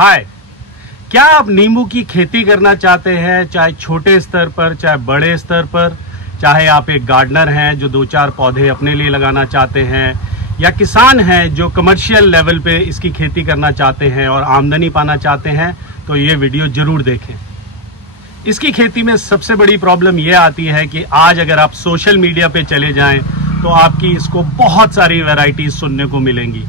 हाय, क्या आप नींबू की खेती करना चाहते हैं, चाहे छोटे स्तर पर चाहे बड़े स्तर पर, चाहे आप एक गार्डनर हैं जो 2-4 पौधे अपने लिए लगाना चाहते हैं, या किसान हैं जो कमर्शियल लेवल पे इसकी खेती करना चाहते हैं और आमदनी पाना चाहते हैं, तो ये वीडियो जरूर देखें। इसकी खेती में सबसे बड़ी प्रॉब्लम ये आती है कि आज अगर आप सोशल मीडिया पे चले जाएं तो आपकी इसको बहुत सारी वैरायटीज सुनने को मिलेंगी।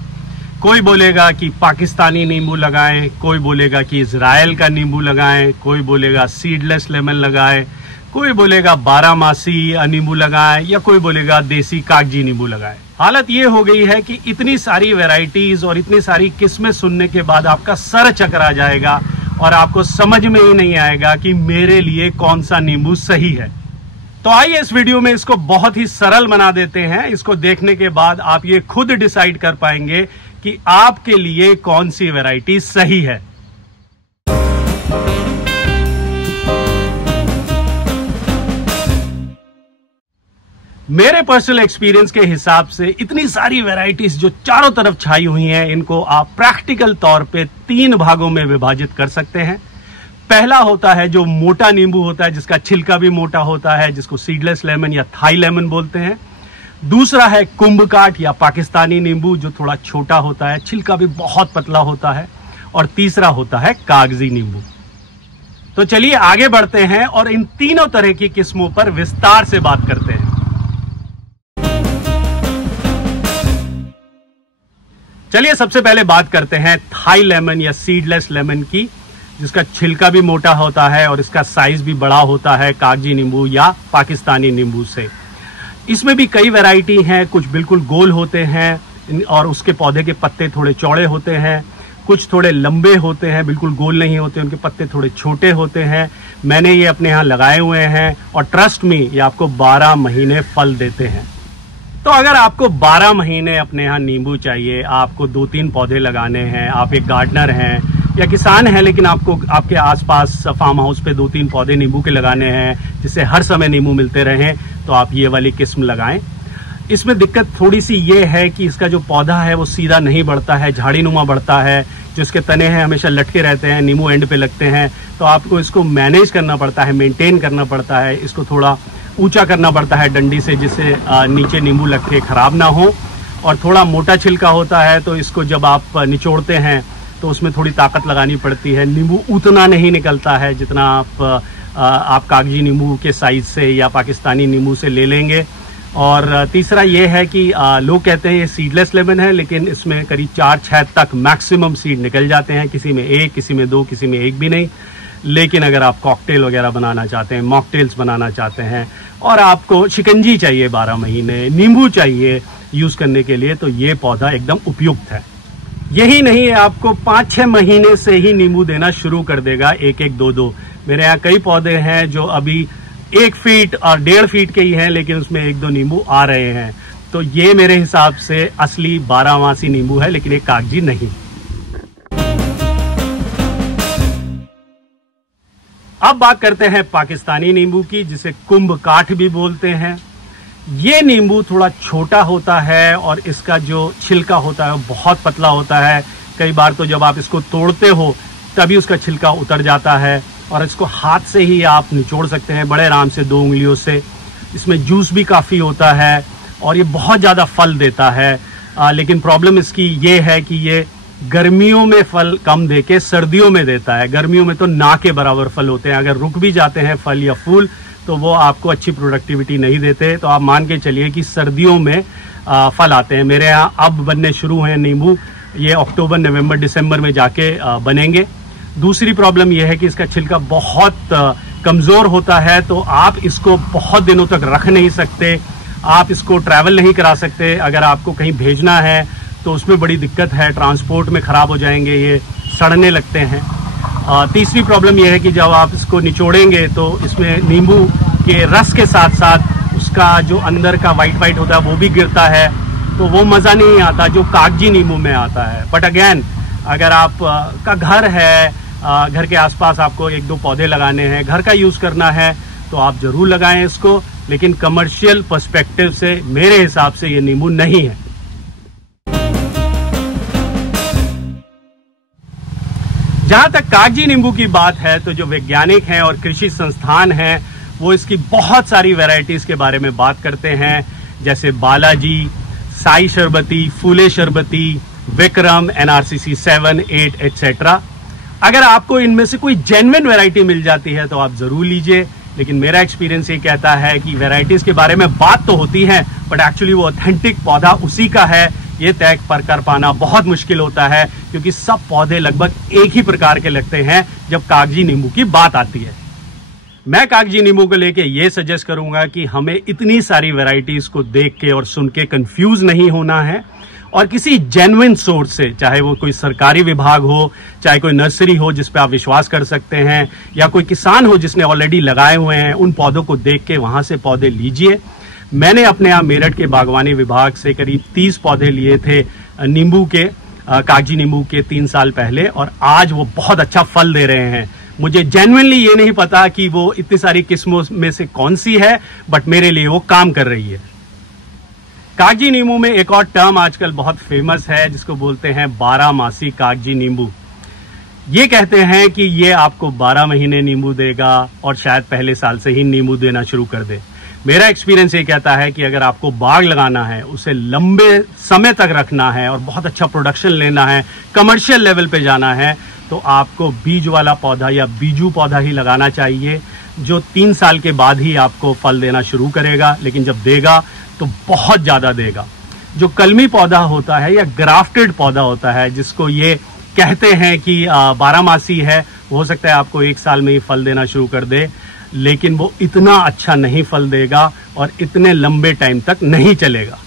कोई बोलेगा कि पाकिस्तानी नींबू लगाएं, कोई बोलेगा कि इजराइल का नींबू लगाएं, कोई बोलेगा सीडलेस लेमन लगाएं, कोई बोलेगा 12 नींबू लगाएं, या कोई बोलेगा देसी कागजी नींबू लगाएं। हालत ये हो गई है कि इतनी सारी वैरायटीज और इतनी सारी किस्में सुनने के बाद आपका सर चकरा जाएगा और आपको समझ में ही नहीं आएगा कि मेरे लिए कौन सा नींबू सही है। तो आइए इस वीडियो में इसको बहुत ही सरल बना देते हैं। इसको देखने के बाद आप ये खुद डिसाइड कर पाएंगे कि आपके लिए कौन सी वैरायटी सही है। मेरे पर्सनल एक्सपीरियंस के हिसाब से इतनी सारी वैरायटीज जो चारों तरफ छाई हुई हैं, इनको आप प्रैक्टिकल तौर पे 3 भागों में विभाजित कर सकते हैं। पहला होता है जो मोटा नींबू होता है, जिसका छिलका भी मोटा होता है, जिसको सीडलेस लेमन या थाई लेमन बोलते हैं। दूसरा है कुंभकाठ या पाकिस्तानी नींबू, जो थोड़ा छोटा होता है, छिलका भी बहुत पतला होता है। और तीसरा होता है कागजी नींबू। तो चलिए आगे बढ़ते हैं और इन तीनों तरह की किस्मों पर विस्तार से बात करते हैं। चलिए सबसे पहले बात करते हैं थाई लेमन या सीडलेस लेमन की, जिसका छिलका भी मोटा होता है और इसका साइज भी बड़ा होता है कागजी नींबू या पाकिस्तानी नींबू से। इसमें भी कई वैरायटी हैं, कुछ बिल्कुल गोल होते हैं और उसके पौधे के पत्ते थोड़े चौड़े होते हैं, कुछ थोड़े लंबे होते हैं, बिल्कुल गोल नहीं होते, उनके पत्ते थोड़े छोटे होते हैं। मैंने ये अपने यहाँ लगाए हुए हैं और ट्रस्ट मी, ये आपको 12 महीने फल देते हैं। तो अगर आपको 12 महीने अपने यहाँ नींबू चाहिए, आपको 2-3 पौधे लगाने हैं, आप एक गार्डनर हैं या किसान हैं, लेकिन आपको आपके आसपास फार्म हाउस पे 2-3 पौधे नींबू के लगाने हैं जिससे हर समय नींबू मिलते रहें, तो आप ये वाली किस्म लगाएं। इसमें दिक्कत थोड़ी सी ये है कि इसका जो पौधा है वो सीधा नहीं बढ़ता है, झाड़ी नुमा बढ़ता है। जो इसके तने हैं हमेशा लटके रहते हैं, नींबू एंड पे लगते हैं, तो आपको इसको मैनेज करना पड़ता है, मेंटेन करना पड़ता है, इसको थोड़ा ऊंचा करना पड़ता है डंडी से, जिससे नीचे नींबू लग के खराब ना हो। और थोड़ा मोटा छिलका होता है, तो इसको जब आप निचोड़ते हैं तो उसमें थोड़ी ताकत लगानी पड़ती है। नींबू उतना नहीं निकलता है जितना आप कागजी नींबू के साइज से या पाकिस्तानी नींबू से ले लेंगे। और तीसरा ये है कि लोग कहते हैं ये सीडलेस लेमन है, लेकिन इसमें करीब 4-6 तक मैक्सिमम सीड निकल जाते हैं, किसी में 1, किसी में 2, किसी में 1 भी नहीं। लेकिन अगर आप कॉकटेल वगैरह बनाना चाहते हैं, मॉकटेल्स बनाना चाहते हैं और आपको शिकंजी चाहिए 12 महीने, नींबू चाहिए यूज करने के लिए, तो ये पौधा एकदम उपयुक्त है। यही नहीं है, आपको 5-6 महीने से ही नींबू देना शुरू कर देगा, 1-1, 2-2। मेरे यहाँ कई पौधे हैं जो अभी 1 फीट और 1.5 फीट के ही हैं, लेकिन उसमें 1-2 नींबू आ रहे हैं। तो ये मेरे हिसाब से असली 12 मासी नींबू है, लेकिन एक कागजी नहीं। अब बात करते हैं पाकिस्तानी नींबू की, जिसे कुंभकाठ भी बोलते हैं। ये नींबू थोड़ा छोटा होता है और इसका जो छिलका होता है वो बहुत पतला होता है। कई बार तो जब आप इसको तोड़ते हो तभी उसका छिलका उतर जाता है और इसको हाथ से ही आप निचोड़ सकते हैं बड़े आराम से 2 उंगलियों से। इसमें जूस भी काफ़ी होता है और ये बहुत ज़्यादा फल देता है। लेकिन प्रॉब्लम इसकी ये है कि ये गर्मियों में फल कम देके सर्दियों में देता है। गर्मियों में तो ना के बराबर फल होते हैं, अगर रुक भी जाते हैं फल या फूल तो वो आपको अच्छी प्रोडक्टिविटी नहीं देते। तो आप मान के चलिए कि सर्दियों में फल आते हैं। मेरे यहाँ अब बनने शुरू हैं नींबू, ये अक्टूबर, नवंबर, दिसंबर में जाके बनेंगे। दूसरी प्रॉब्लम यह है कि इसका छिलका बहुत कमज़ोर होता है, तो आप इसको बहुत दिनों तक रख नहीं सकते, आप इसको ट्रैवल नहीं करा सकते। अगर आपको कहीं भेजना है तो उसमें बड़ी दिक्कत है, ट्रांसपोर्ट में ख़राब हो जाएंगे, ये सड़ने लगते हैं। तीसरी प्रॉब्लम यह है कि जब आप इसको निचोड़ेंगे तो इसमें नींबू के रस के साथ साथ उसका जो अंदर का वाइट होता है वो भी गिरता है, तो वो मज़ा नहीं आता जो कागजी नींबू में आता है। बट अगेन, अगर आप का घर है, घर के आसपास आपको 1-2 पौधे लगाने हैं, घर का यूज़ करना है, तो आप ज़रूर लगाएं इसको। लेकिन कमर्शियल पर्सपेक्टिव से मेरे हिसाब से ये नींबू नहीं है। जहां तक कागजी नींबू की बात है तो जो वैज्ञानिक हैं और कृषि संस्थान हैं वो इसकी बहुत सारी वैरायटीज के बारे में बात करते हैं, जैसे बालाजी, साई शरबती, फूले शरबती, विक्रम, NRCC 7, 8 एटसेट्रा। अगर आपको इनमें से कोई जेन्युइन वैरायटी मिल जाती है तो आप जरूर लीजिए, लेकिन मेरा एक्सपीरियंस ये कहता है कि वैरायटीज के बारे में बात तो होती है बट एक्चुअली वो ऑथेंटिक पौधा उसी का है ये तय कर पाना बहुत मुश्किल होता है, क्योंकि सब पौधे लगभग एक ही प्रकार के लगते हैं जब कागजी नींबू की बात आती है। मैं कागजी नींबू को लेके ये सजेस्ट करूंगा कि हमें इतनी सारी वैरायटीज को देख के और सुन के कंफ्यूज नहीं होना है और किसी जेन्युइन सोर्स से, चाहे वो कोई सरकारी विभाग हो, चाहे कोई नर्सरी हो जिस पे आप विश्वास कर सकते हैं, या कोई किसान हो जिसने ऑलरेडी लगाए हुए हैं, उन पौधों को देख के वहां से पौधे लीजिए। मैंने अपने यहाँ मेरठ के बागवानी विभाग से करीब 30 पौधे लिए थे नींबू के, कागजी नींबू के 3 साल पहले, और आज वो बहुत अच्छा फल दे रहे हैं। मुझे जेन्युइनली ये नहीं पता कि वो इतनी सारी किस्मों में से कौन सी है, बट मेरे लिए वो काम कर रही है। कागजी नींबू में एक और टर्म आजकल बहुत फेमस है जिसको बोलते हैं 12 कागजी नींबू। ये कहते हैं कि ये आपको 12 महीने नींबू देगा और शायद पहले साल से ही नींबू देना शुरू कर दे। मेरा एक्सपीरियंस ये कहता है कि अगर आपको बाग लगाना है, उसे लंबे समय तक रखना है और बहुत अच्छा प्रोडक्शन लेना है, कमर्शियल लेवल पे जाना है, तो आपको बीज वाला पौधा या बीजू पौधा ही लगाना चाहिए, जो 3 साल के बाद ही आपको फल देना शुरू करेगा, लेकिन जब देगा तो बहुत ज्यादा देगा। जो कलमी पौधा होता है या ग्राफ्टेड पौधा होता है, जिसको ये कहते हैं कि 12 है, हो सकता है आपको 1 साल में ही फल देना शुरू कर दे, लेकिन वो इतना अच्छा नहीं फल देगा और इतने लंबे टाइम तक नहीं चलेगा।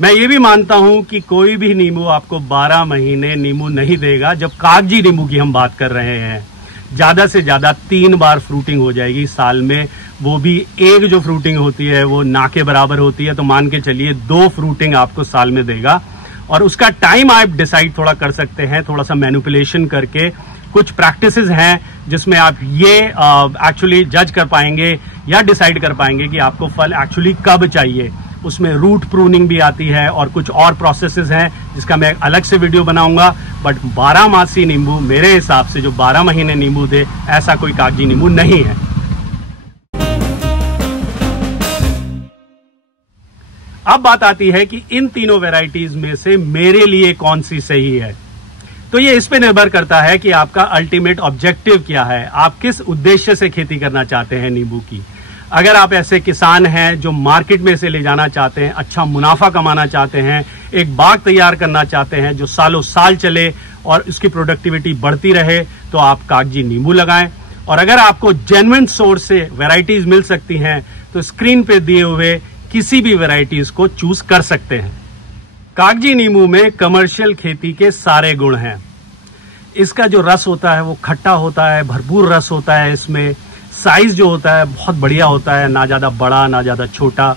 मैं ये भी मानता हूं कि कोई भी नींबू आपको 12 महीने नींबू नहीं देगा। जब कागजी नींबू की हम बात कर रहे हैं, ज्यादा से ज्यादा 3 बार फ्रूटिंग हो जाएगी साल में, वो भी एक जो फ्रूटिंग होती है वो ना के बराबर होती है, तो मान के चलिए 2 फ्रूटिंग आपको साल में देगा। और उसका टाइम आप डिसाइड थोड़ा कर सकते हैं, थोड़ा सा मैनिपुलेशन करके। कुछ प्रैक्टिसेस हैं जिसमें आप ये एक्चुअली जज कर पाएंगे या डिसाइड कर पाएंगे कि आपको फल एक्चुअली कब चाहिए। उसमें रूट प्रूनिंग भी आती है और कुछ और प्रोसेसेस हैं जिसका मैं अलग से वीडियो बनाऊंगा। बट 12 नींबू मेरे हिसाब से जो 12 महीने नींबू दे, ऐसा कोई कागजी नींबू नहीं है। अब बात आती है कि इन तीनों वैरायटीज में से मेरे लिए कौन सी सही है। तो ये इस पे निर्भर करता है कि आपका अल्टीमेट ऑब्जेक्टिव क्या है, आप किस उद्देश्य से खेती करना चाहते हैं नींबू की। अगर आप ऐसे किसान हैं जो मार्केट में से ले जाना चाहते हैं, अच्छा मुनाफा कमाना चाहते हैं, एक बाग तैयार करना चाहते हैं जो सालों साल चले और उसकी प्रोडक्टिविटी बढ़ती रहे, तो आप कागजी नींबू लगाएं। और अगर आपको जेन्युइन सोर्स से वैरायटीज मिल सकती हैं तो स्क्रीन पे दिए हुए किसी भी वैरायटीज को चूज कर सकते हैं। कागजी नींबू में कमर्शियल खेती के सारे गुण हैं। इसका जो रस होता है वो खट्टा होता है, भरपूर रस होता है इसमें। साइज जो होता है बहुत बढ़िया होता है, ना ज्यादा बड़ा ना ज्यादा छोटा।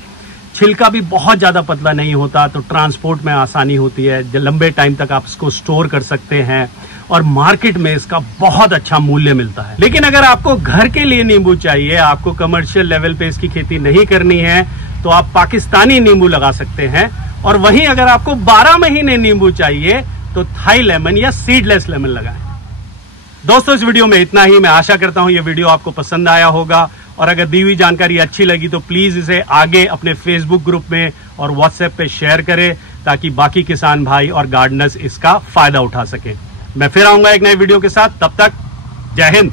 छिलका भी बहुत ज्यादा पतला नहीं होता, तो ट्रांसपोर्ट में आसानी होती है, लंबे टाइम तक आप इसको स्टोर कर सकते हैं और मार्केट में इसका बहुत अच्छा मूल्य मिलता है। लेकिन अगर आपको घर के लिए नींबू चाहिए, आपको कमर्शियल लेवल पे इसकी खेती नहीं करनी है, तो आप पाकिस्तानी नींबू लगा सकते हैं। और वहीं अगर आपको 12 महीने नींबू चाहिए तो थाई लेमन या सीडलेस लेमन लगाएं। दोस्तों, इस वीडियो में इतना ही। मैं आशा करता हूं ये वीडियो आपको पसंद आया होगा, और अगर दी हुई जानकारी अच्छी लगी तो प्लीज इसे आगे अपने फेसबुक ग्रुप में और व्हाट्सएप पे शेयर करें, ताकि बाकी किसान भाई और गार्डनर्स इसका फायदा उठा सकें। मैं फिर आऊंगा एक नए वीडियो के साथ, तब तक जय हिंद।